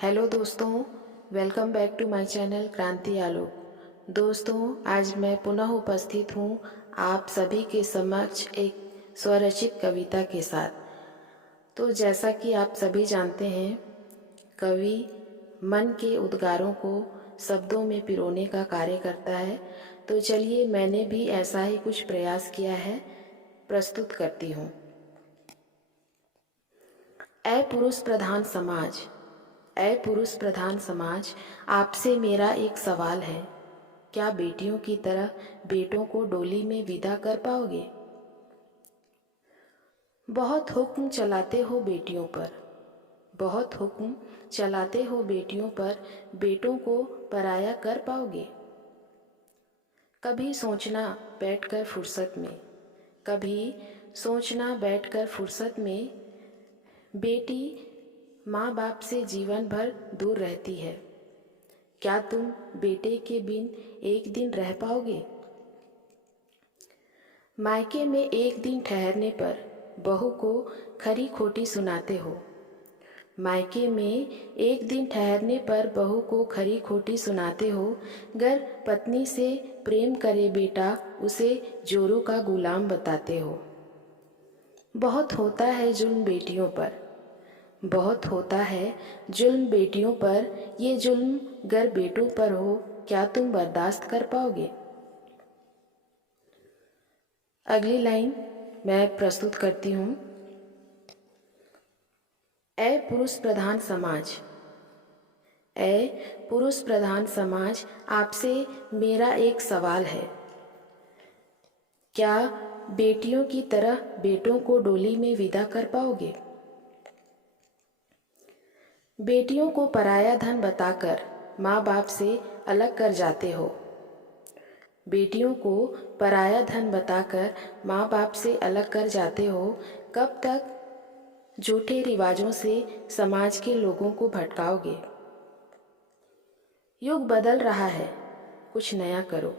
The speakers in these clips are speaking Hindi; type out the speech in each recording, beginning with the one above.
हेलो दोस्तों, welcome back to my channel Kranti Alok. दोस्तों, आज मैं पुनः उपस्थित हूँ आप सभी के समक्ष एक स्वरचित कविता के साथ। तो जैसा कि आप सभी जानते हैं, कवि मन के उद्गारों को शब्दों में पिरोने का कार्य करता है। तो चलिए, मैंने भी ऐसा ही कुछ प्रयास किया है, प्रस्तुत करती हूँ। ऐ पुरुष प्रधान समाज, ऐ पुरुष प्रधान समाज, आपसे मेरा एक सवाल है। क्या बेटियों की तरह बेटों को डोली में विदा कर पाओगे? बहुत हुक्म चलाते हो बेटियों पर, बहुत हुक्म चलाते हो बेटियों पर, बेटों को पराया कर पाओगे? कभी सोचना बैठकर फुर्सत में, कभी सोचना बैठकर फुर्सत में, बेटी माँ बाप से जीवन भर दूर रहती है। क्या तुम बेटे के बिन एक दिन रह पाओगे? मायके में एक दिन ठहरने पर बहू को खरी खोटी सुनाते हो, मायके में एक दिन ठहरने पर बहू को खरी खोटी सुनाते हो। गर पत्नी से प्रेम करे बेटा, उसे जोरों का गुलाम बताते हो। बहुत होता है जुल्म बेटियों पर, बहुत होता है जुल्म बेटियों पर, ये जुल्म गर बेटों पर हो, क्या तुम बर्दाश्त कर पाओगे? अगली लाइन मैं प्रस्तुत करती हूँ। ऐ पुरुष प्रधान समाज, ऐ पुरुष प्रधान समाज, आपसे मेरा एक सवाल है। क्या बेटियों की तरह बेटों को डोली में विदा कर पाओगे? बेटियों को पराया धन बताकर माँ बाप से अलग कर जाते हो, बेटियों को पराया धन बताकर माँ बाप से अलग कर जाते हो। कब तक झूठे रिवाजों से समाज के लोगों को भटकाओगे? युग बदल रहा है, कुछ नया करो,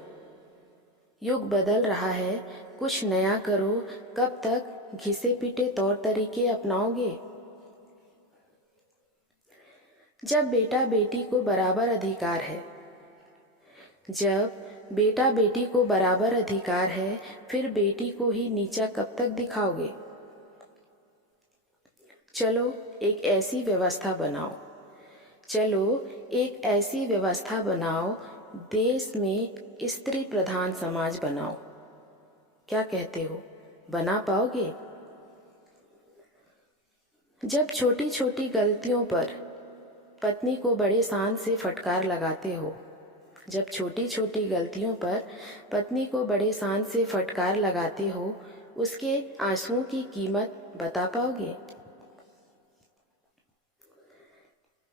युग बदल रहा है, कुछ नया करो। कब तक घिसे पिटे तौर तरीके अपनाओगे? जब बेटा बेटी को बराबर अधिकार है, जब बेटा बेटी को बराबर अधिकार है, फिर बेटी को ही नीचा कब तक दिखाओगे? चलो एक ऐसी व्यवस्था बनाओ, चलो एक ऐसी व्यवस्था बनाओ, देश में स्त्री प्रधान समाज बनाओ। क्या कहते हो, बना पाओगे? जब छोटी छोटी गलतियों पर पत्नी को बड़े शान से फटकार लगाते हो, जब छोटी छोटी गलतियों पर पत्नी को बड़े शान से फटकार लगाते हो, उसके आंसुओं की कीमत बता पाओगे?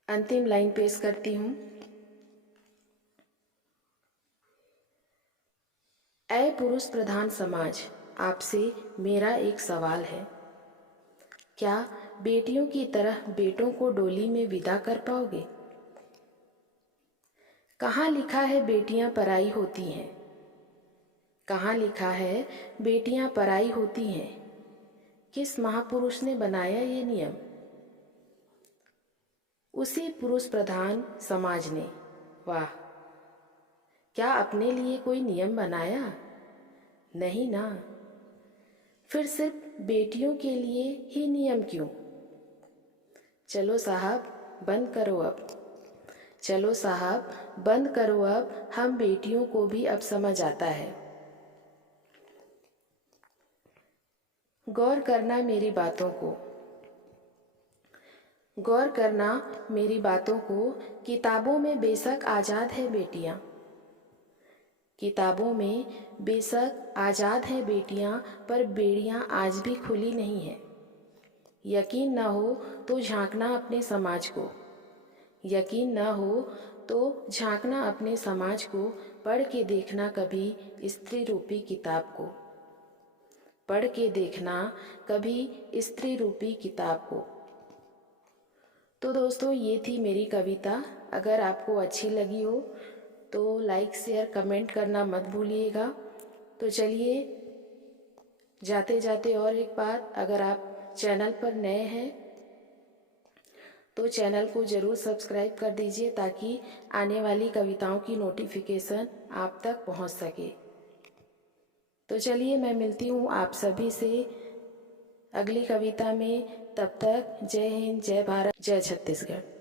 अंतिम लाइन पेश करती हूँ। ऐ पुरुष प्रधान समाज, आपसे मेरा एक सवाल है। क्या बेटियों की तरह बेटों को डोली में विदा कर पाओगे? कहाँ लिखा है बेटियां पराई होती हैं? कहाँ लिखा है बेटियां पराई होती हैं? किस महापुरुष ने बनाया ये नियम? उसी पुरुष प्रधान समाज ने। वाह! क्या अपने लिए कोई नियम बनाया? नहीं ना। फिर सिर्फ बेटियों के लिए ही नियम क्यों? चलो साहब बंद करो अब, चलो साहब बंद करो अब, हम बेटियों को भी अब समझ आता है। गौर करना मेरी बातों को, गौर करना मेरी बातों को, किताबों में बेशक आज़ाद है बेटियां, किताबों में बेशक आज़ाद हैं बेटियां, पर बेड़ियां आज भी खुली नहीं है। यकीन न हो तो झांकना अपने समाज को, यकीन न हो तो झांकना अपने समाज को, पढ़ के देखना कभी स्त्री रूपी किताब को, पढ़ के देखना कभी स्त्री रूपी किताब को। तो दोस्तों, ये थी मेरी कविता। अगर आपको अच्छी लगी हो तो लाइक शेयर कमेंट करना मत भूलिएगा। तो चलिए, जाते जाते और एक बात, अगर आप चैनल पर नए हैं तो चैनल को ज़रूर सब्सक्राइब कर दीजिए ताकि आने वाली कविताओं की नोटिफिकेशन आप तक पहुंच सके। तो चलिए मैं मिलती हूँ आप सभी से अगली कविता में। तब तक जय हिंद, जय भारत, जय छत्तीसगढ़।